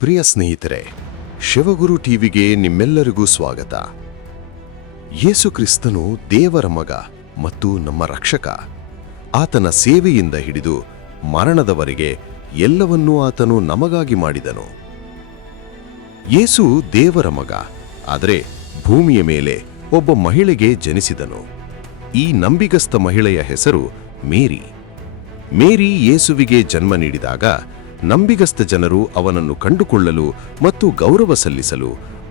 ಪ್ರಿಯ ಸ್ನೇಹಿತರೆ, ಶಿವಗುರು ಟಿವಿಗೆ ನಿಮ್ಮೆಲ್ಲರಿಗೂ ಸ್ವಾಗತ. ಯೇಸು ಕ್ರಿಸ್ತನು ದೇವರ ಮಗ ಮತ್ತು ನಮ್ಮ ರಕ್ಷಕ. ಆತನ ಸೇವೆಯಿಂದ ಹಿಡಿದು ಮರಣದವರೆಗೆ ಎಲ್ಲವನ್ನೂ ಆತನು ನಮಗಾಗಿ ಮಾಡಿದನು. ಯೇಸು ದೇವರ ಮಗ, ಆದರೆ ಭೂಮಿಯ ಮೇಲೆ ಒಬ್ಬ ಮಹಿಳೆಗೆ ಜನಿಸಿದನು. ಈ ನಂಬಿಗಸ್ತ ಮಹಿಳೆಯ ಹೆಸರು ಮೇರಿ. ಮೇರಿ ಯೇಸುವಿಗೆ ಜನ್ಮ ನೀಡಿದಾಗ ನಂಬಿಗಸ್ತ ಜನರು ಅವನನ್ನು ಕಂಡುಕೊಳ್ಳಲು ಮತ್ತು ಗೌರವ ಸಲ್ಲಿಸಲು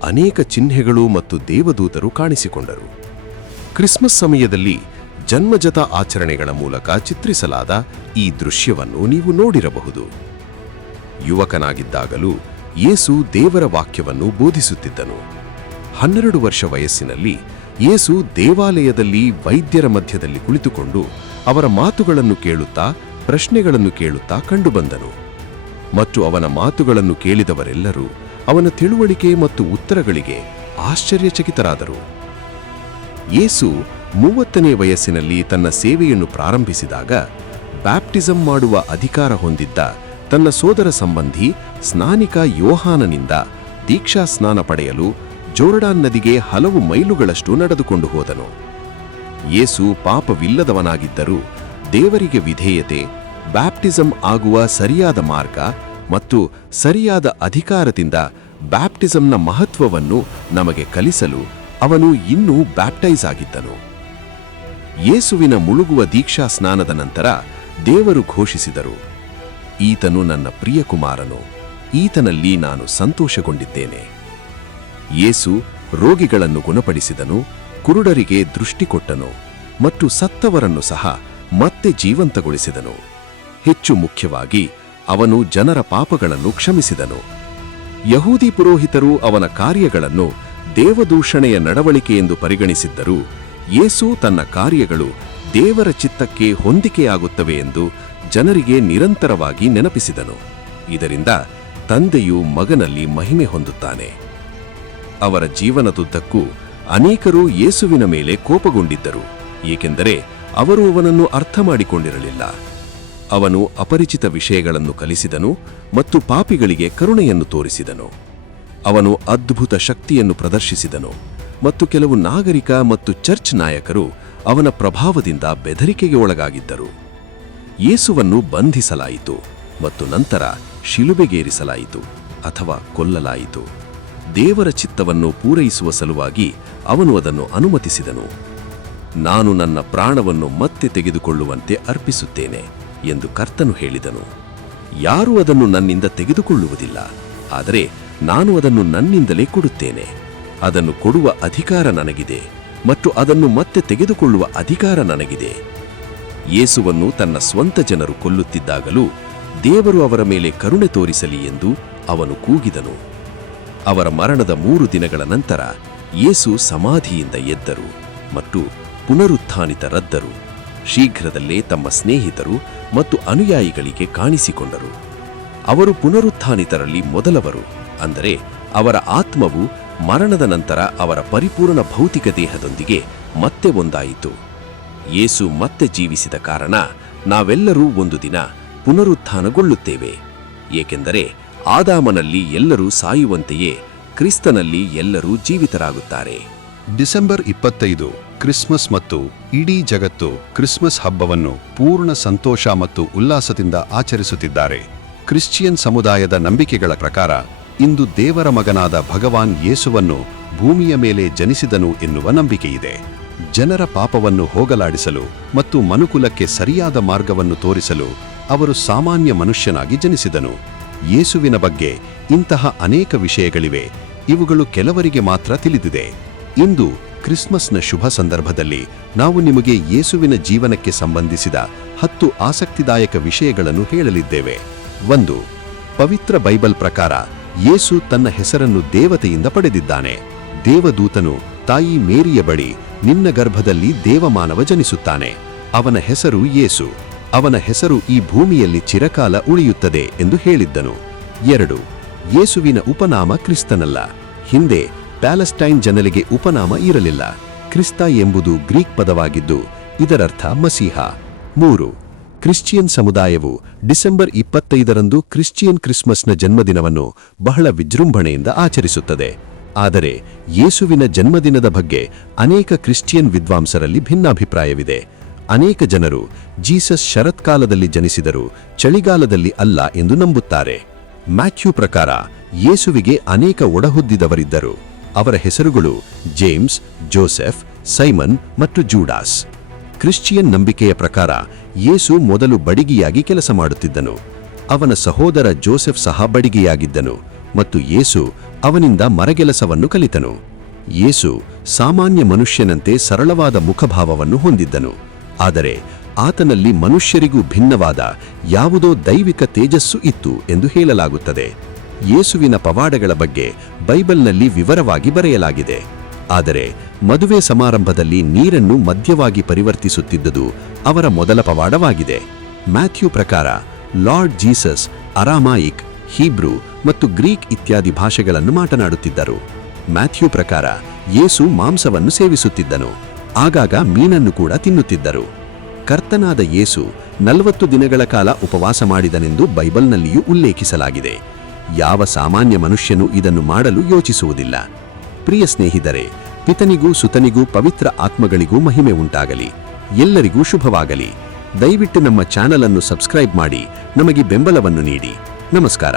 ಅನೇಕ ಚಿಹ್ನೆಗಳು ಮತ್ತು ದೇವದೂತರು ಕಾಣಿಸಿಕೊಂಡರು. ಕ್ರಿಸ್ಮಸ್ ಸಮಯದಲ್ಲಿ ಜನ್ಮಜತ ಆಚರಣೆಗಳ ಮೂಲಕ ಚಿತ್ರಿಸಲಾದ ಈ ದೃಶ್ಯವನ್ನು ನೀವು ನೋಡಿರಬಹುದು. ಯುವಕನಾಗಿದ್ದಾಗಲೂ ಯೇಸು ದೇವರ ವಾಕ್ಯವನ್ನು ಬೋಧಿಸುತ್ತಿದ್ದನು. 12 ವರ್ಷ ವಯಸ್ಸಿನಲ್ಲಿ ಯೇಸು ದೇವಾಲಯದಲ್ಲಿ ವೈದ್ಯರ ಮಧ್ಯದಲ್ಲಿ ಕುಳಿತುಕೊಂಡು ಅವರ ಮಾತುಗಳನ್ನು ಕೇಳುತ್ತಾ, ಪ್ರಶ್ನೆಗಳನ್ನು ಕೇಳುತ್ತಾ ಕಂಡುಬಂದನು. ಮತ್ತು ಅವನ ಮಾತುಗಳನ್ನು ಕೇಳಿದವರೆಲ್ಲರೂ ಅವನ ತಿಳುವಳಿಕೆ ಮತ್ತು ಉತ್ತರಗಳಿಗೆ ಆಶ್ಚರ್ಯಚಕಿತರಾದರು. ಯೇಸು 30ನೇ ವಯಸ್ಸಿನಲ್ಲಿ ತನ್ನ ಸೇವೆಯನ್ನು ಪ್ರಾರಂಭಿಸಿದಾಗ ಬ್ಯಾಪ್ಟಿಸಂ ಮಾಡುವ ಅಧಿಕಾರ ಹೊಂದಿದ್ದ ತನ್ನ ಸೋದರ ಸಂಬಂಧಿ ಸ್ನಾನಿಕ ಯೋಹಾನನಿಂದ ದೀಕ್ಷಾ ಸ್ನಾನ ಪಡೆಯಲು ಜೋರ್ಡಾನ್ ನದಿಗೆ ಹಲವು ಮೈಲುಗಳಷ್ಟು ನಡೆದುಕೊಂಡು ಹೋದನು. ಯೇಸು ಪಾಪವಿಲ್ಲದವನಾಗಿದ್ದರೂ ದೇವರಿಗೆ ವಿಧೇಯತೆ, ಬ್ಯಾಪ್ಟಿಸಂ ಆಗುವ ಸರಿಯಾದ ಮಾರ್ಗ ಮತ್ತು ಸರಿಯಾದ ಅಧಿಕಾರದಿಂದ ಬ್ಯಾಪ್ಟಿಸಂನ ಮಹತ್ವವನ್ನು ನಮಗೆ ಕಲಿಸಲು ಅವನು ಇನ್ನೂ ಬ್ಯಾಪ್ಟೈಸ್ ಆಗಿದ್ದನು. ಯೇಸುವಿನ ಮುಳುಗುವ ದೀಕ್ಷಾ ಸ್ನಾನದ ನಂತರ ದೇವರು ಘೋಷಿಸಿದರು, ಈತನು ನನ್ನ ಪ್ರಿಯ ಕುಮಾರನು, ಈತನಲ್ಲಿ ನಾನು ಸಂತೋಷಗೊಂಡಿದ್ದೇನೆ. ಯೇಸು ರೋಗಿಗಳನ್ನು ಗುಣಪಡಿಸಿದನು, ಕುರುಡರಿಗೆ ದೃಷ್ಟಿ ಕೊಟ್ಟನು ಮತ್ತು ಸತ್ತವರನ್ನು ಸಹ ಮತ್ತೆ ಜೀವಂತಗೊಳಿಸಿದನು. ಹೆಚ್ಚು ಮುಖ್ಯವಾಗಿ ಅವನು ಜನರ ಪಾಪಗಳನ್ನು ಕ್ಷಮಿಸಿದನು. ಯಹೂದಿ ಪುರೋಹಿತರು ಅವನ ಕಾರ್ಯಗಳನ್ನು ದೇವದೂಷಣೆಯ ನಡವಳಿಕೆ ಎಂದು ಪರಿಗಣಿಸಿದ್ದರೂ ಯೇಸು ತನ್ನ ಕಾರ್ಯಗಳು ದೇವರ ಚಿತ್ತಕ್ಕೆ ಹೊಂದಿಕೆಯಾಗುತ್ತವೆ ಎಂದು ಜನರಿಗೆ ನಿರಂತರವಾಗಿ ನೆನಪಿಸಿದನು. ಇದರಿಂದ ತಂದೆಯು ಮಗನಲ್ಲಿ ಮಹಿಮೆ ಹೊಂದುತ್ತಾನೆ. ಅವರ ಜೀವನದುದ್ದಕ್ಕೂ ಅನೇಕರು ಯೇಸುವಿನ ಮೇಲೆ ಕೋಪಗೊಂಡಿದ್ದರು, ಏಕೆಂದರೆ ಅವರು ಅವನನ್ನು ಅರ್ಥ ಮಾಡಿಕೊಂಡಿರಲಿಲ್ಲ. ಅವನು ಅಪರಿಚಿತ ವಿಷಯಗಳನ್ನು ಕಲಿಸಿದನು ಮತ್ತು ಪಾಪಿಗಳಿಗೆ ಕರುಣೆಯನ್ನು ತೋರಿಸಿದನು. ಅವನು ಅದ್ಭುತ ಶಕ್ತಿಯನ್ನು ಪ್ರದರ್ಶಿಸಿದನು ಮತ್ತು ಕೆಲವು ನಾಗರಿಕ ಮತ್ತು ಚರ್ಚ್ ನಾಯಕರು ಅವನ ಪ್ರಭಾವದಿಂದ ಬೆದರಿಕೆಗೆ ಒಳಗಾಗಿದ್ದರು. ಯೇಸುವನ್ನು ಬಂಧಿಸಲಾಯಿತು ಮತ್ತು ನಂತರ ಶಿಲುಬೆಗೇರಿಸಲಾಯಿತು ಅಥವಾ ಕೊಲ್ಲಲಾಯಿತು. ದೇವರ ಚಿತ್ತವನ್ನು ಪೂರೈಸುವ ಸಲುವಾಗಿ ಅವನು ಅದನ್ನು ಅನುಮತಿಸಿದನು. ನಾನು ನನ್ನ ಪ್ರಾಣವನ್ನು ಮತ್ತೆ ತೆಗೆದುಕೊಳ್ಳುವಂತೆ ಅರ್ಪಿಸುತ್ತೇನೆ ಎಂದು ಕರ್ತನು ಹೇಳಿದನು. ಯಾರೂ ಅದನ್ನು ನನ್ನಿಂದ ತೆಗೆದುಕೊಳ್ಳುವುದಿಲ್ಲ, ಆದರೆ ನಾನು ಅದನ್ನು ನನ್ನಿಂದಲೇ ಕೊಡುತ್ತೇನೆ. ಅದನ್ನು ಕೊಡುವ ಅಧಿಕಾರ ನನಗಿದೆ ಮತ್ತು ಅದನ್ನು ಮತ್ತೆ ತೆಗೆದುಕೊಳ್ಳುವ ಅಧಿಕಾರ ನನಗಿದೆ. ಯೇಸುವನ್ನು ತನ್ನ ಸ್ವಂತ ಜನರು ಕೊಲ್ಲುತ್ತಿದ್ದಾಗಲೂ ದೇವರು ಅವರ ಮೇಲೆ ಕರುಣೆ ತೋರಿಸಲಿ ಎಂದು ಅವನು ಕೂಗಿದನು. ಅವರ ಮರಣದ 3 ದಿನಗಳ ನಂತರ ಯೇಸು ಸಮಾಧಿಯಿಂದ ಎದ್ದರು ಮತ್ತು ಪುನರುತ್ಥಾನಿತರಾದರು. ಶೀಘ್ರದಲ್ಲೇ ತಮ್ಮ ಸ್ನೇಹಿತರು ಮತ್ತು ಅನುಯಾಯಿಗಳಿಗೆ ಕಾಣಿಸಿಕೊಂಡರು. ಅವರು ಪುನರುತ್ಥಾನಿತರಲ್ಲಿ ಮೊದಲವರು, ಅಂದರೆ ಅವರ ಆತ್ಮವು ಮರಣದ ನಂತರ ಅವರ ಪರಿಪೂರ್ಣ ಭೌತಿಕ ದೇಹದೊಂದಿಗೆ ಮತ್ತೆ ಒಂದಾಯಿತು. ಯೇಸು ಮತ್ತೆ ಜೀವಿಸಿದ ಕಾರಣ ನಾವೆಲ್ಲರೂ ಒಂದು ದಿನ ಪುನರುತ್ಥಾನಗೊಳ್ಳುತ್ತೇವೆ, ಏಕೆಂದರೆ ಆದಾಮನಲ್ಲಿ ಎಲ್ಲರೂ ಸಾಯುವಂತೆಯೇ ಕ್ರಿಸ್ತನಲ್ಲಿ ಎಲ್ಲರೂ ಜೀವಿತರಾಗುತ್ತಾರೆ. ಡಿಸೆಂಬರ್ 25 ಕ್ರಿಸ್ಮಸ್ ಮತ್ತು ಇಡೀ ಜಗತ್ತು ಕ್ರಿಸ್ಮಸ್ ಹಬ್ಬವನ್ನು ಪೂರ್ಣ ಸಂತೋಷ ಮತ್ತು ಉಲ್ಲಾಸದಿಂದ ಆಚರಿಸುತ್ತಿದ್ದಾರೆ. ಕ್ರಿಶ್ಚಿಯನ್ ಸಮುದಾಯದ ನಂಬಿಕೆಗಳ ಪ್ರಕಾರ ಇಂದು ದೇವರ ಮಗನಾದ ಭಗವಾನ್ ಯೇಸುವನ್ನು ಭೂಮಿಯ ಮೇಲೆ ಜನಿಸಿದನು ಎನ್ನುವ ನಂಬಿಕೆಯಿದೆ. ಜನರ ಪಾಪವನ್ನು ಹೋಗಲಾಡಿಸಲು ಮತ್ತು ಮನುಕುಲಕ್ಕೆ ಸರಿಯಾದ ಮಾರ್ಗವನ್ನು ತೋರಿಸಲು ಅವರು ಸಾಮಾನ್ಯ ಮನುಷ್ಯನಾಗಿ ಜನಿಸಿದನು. ಯೇಸುವಿನ ಬಗ್ಗೆ ಇಂತಹ ಅನೇಕ ವಿಷಯಗಳಿವೆ. ಇವುಗಳು ಕೆಲವರಿಗೆ ಮಾತ್ರ ತಿಳಿದಿದೆ. ಇಂದು ಕ್ರಿಸ್ಮಸ್ನ ಶುಭ ಸಂದರ್ಭದಲ್ಲಿ ನಾವು ನಿಮಗೆ ಯೇಸುವಿನ ಜೀವನಕ್ಕೆ ಸಂಬಂಧಿಸಿದ 10 ಆಸಕ್ತಿದಾಯಕ ವಿಷಯಗಳನ್ನು ಹೇಳಲಿದ್ದೇವೆ. 1. ಪವಿತ್ರ ಬೈಬಲ್ ಪ್ರಕಾರ ಯೇಸು ತನ್ನ ಹೆಸರನ್ನು ದೇವತೆಯಿಂದ ಪಡೆದಿದ್ದಾನೆ. ದೇವದೂತನು ತಾಯಿ ಮೇರಿಯ ಬಳಿ, ನಿನ್ನ ಗರ್ಭದಲ್ಲಿ ದೇವಮಾನವ ಜನಿಸುತ್ತಾನೆ, ಅವನ ಹೆಸರು ಯೇಸು, ಅವನ ಹೆಸರು ಈ ಭೂಮಿಯಲ್ಲಿ ಚಿರಕಾಲ ಉಳಿಯುತ್ತದೆ ಎಂದು ಹೇಳಿದ್ದನು. 2. ಯೇಸುವಿನ ಉಪನಾಮ ಕ್ರಿಸ್ತನಲ್ಲ. ಹಿಂದೆ ಪ್ಯಾಲೆಸ್ಟೈನ್ ಜನರಿಗೆ ಉಪನಾಮ ಇರಲಿಲ್ಲ. ಕ್ರಿಸ್ತ ಎಂಬುದು ಗ್ರೀಕ್ ಪದವಾಗಿದ್ದು ಇದರರ್ಥ ಮಸೀಹ. 3. ಕ್ರಿಶ್ಚಿಯನ್ ಸಮುದಾಯವು ಡಿಸೆಂಬರ್ 25ರಂದು ಕ್ರಿಶ್ಚಿಯನ್ ಕ್ರಿಸ್ಮಸ್ನ ಜನ್ಮದಿನವನ್ನು ಬಹಳ ವಿಜೃಂಭಣೆಯಿಂದ ಆಚರಿಸುತ್ತದೆ. ಆದರೆ ಯೇಸುವಿನ ಜನ್ಮದಿನದ ಬಗ್ಗೆ ಅನೇಕ ಕ್ರಿಶ್ಚಿಯನ್ ವಿದ್ವಾಂಸರಲ್ಲಿ ಭಿನ್ನಾಭಿಪ್ರಾಯವಿದೆ. ಅನೇಕ ಜನರು ಜೀಸಸ್ ಶರತ್ಕಾಲದಲ್ಲಿ ಜನಿಸಿದರು, ಚಳಿಗಾಲದಲ್ಲಿ ಅಲ್ಲ ಎಂದು ನಂಬುತ್ತಾರೆ. ಮ್ಯಾಥ್ಯೂ ಪ್ರಕಾರ ಯೇಸುವಿಗೆ ಅನೇಕ ಒಡಹುಟ್ಟಿದವರಿದ್ದರು. ಅವರ ಹೆಸರುಗಳು ಜೇಮ್ಸ್, ಜೋಸೆಫ್, ಸೈಮನ್ ಮತ್ತು ಜೂಡಾಸ್. ಕ್ರಿಶ್ಚಿಯನ್ ನಂಬಿಕೆಯ ಪ್ರಕಾರ ಯೇಸು ಮೊದಲು ಬಡಿಗೆಯಾಗಿ ಕೆಲಸ ಮಾಡುತ್ತಿದ್ದನು. ಅವನ ಸಹೋದರ ಜೋಸೆಫ್ ಸಹ ಬಡಿಗೆಯಾಗಿದ್ದನು ಮತ್ತು ಯೇಸು ಅವನಿಂದ ಮರಗೆಲಸವನ್ನು ಕಲಿತನು. ಯೇಸು ಸಾಮಾನ್ಯ ಮನುಷ್ಯನಂತೆ ಸರಳವಾದ ಮುಖಭಾವವನ್ನು ಹೊಂದಿದ್ದನು. ಆದರೆ ಆತನಲ್ಲಿ ಮನುಷ್ಯರಿಗೂ ಭಿನ್ನವಾದ ಯಾವುದೋ ದೈವಿಕ ತೇಜಸ್ಸು ಇತ್ತು ಎಂದು ಹೇಳಲಾಗುತ್ತದೆ. ಯೇಸುವಿನ ಪವಾಡಗಳ ಬಗ್ಗೆ ಬೈಬಲ್ನಲ್ಲಿ ವಿವರವಾಗಿ ಬರೆಯಲಾಗಿದೆ. ಆದರೆ ಮದುವೆ ಸಮಾರಂಭದಲ್ಲಿ ನೀರನ್ನು ಮದ್ಯವಾಗಿ ಪರಿವರ್ತಿಸುತ್ತಿದ್ದುದು ಅವರ ಮೊದಲ ಪವಾಡವಾಗಿದೆ. ಮ್ಯಾಥ್ಯೂ ಪ್ರಕಾರ ಲಾರ್ಡ್ ಜೀಸಸ್ ಅರಾಮಾಯಿಕ್, ಹೀಬ್ರೂ ಮತ್ತು ಗ್ರೀಕ್ ಇತ್ಯಾದಿ ಭಾಷೆಗಳನ್ನು ಮಾತನಾಡುತ್ತಿದ್ದರು. ಮ್ಯಾಥ್ಯೂ ಪ್ರಕಾರ ಯೇಸು ಮಾಂಸವನ್ನು ಸೇವಿಸುತ್ತಿದ್ದನು, ಆಗಾಗ ಮೀನನ್ನು ಕೂಡ ತಿನ್ನುತ್ತಿದ್ದರು. ಕರ್ತನಾದ ಯೇಸು 40 ದಿನಗಳ ಕಾಲ ಉಪವಾಸ ಮಾಡಿದನೆಂದು ಬೈಬಲ್ನಲ್ಲಿಯೂ ಉಲ್ಲೇಖಿಸಲಾಗಿದೆ. ಯಾವ ಸಾಮಾನ್ಯ ಮನುಷ್ಯನೂ ಇದನ್ನು ಮಾಡಲು ಯೋಚಿಸುವುದಿಲ್ಲ. ಪ್ರಿಯ ಸ್ನೇಹಿತರೆ, ಪಿತನಿಗೂ ಸುತನಿಗೂ ಪವಿತ್ರ ಆತ್ಮಗಳಿಗೂ ಮಹಿಮೆ ಉಂಟಾಗಲಿ. ಎಲ್ಲರಿಗೂ ಶುಭವಾಗಲಿ. ದಯವಿಟ್ಟು ನಮ್ಮ ಚಾನಲ್ ಅನ್ನು ಸಬ್ಸ್ಕ್ರೈಬ್ ಮಾಡಿ ನಮಗೆ ಬೆಂಬಲವನ್ನು ನೀಡಿ. ನಮಸ್ಕಾರ.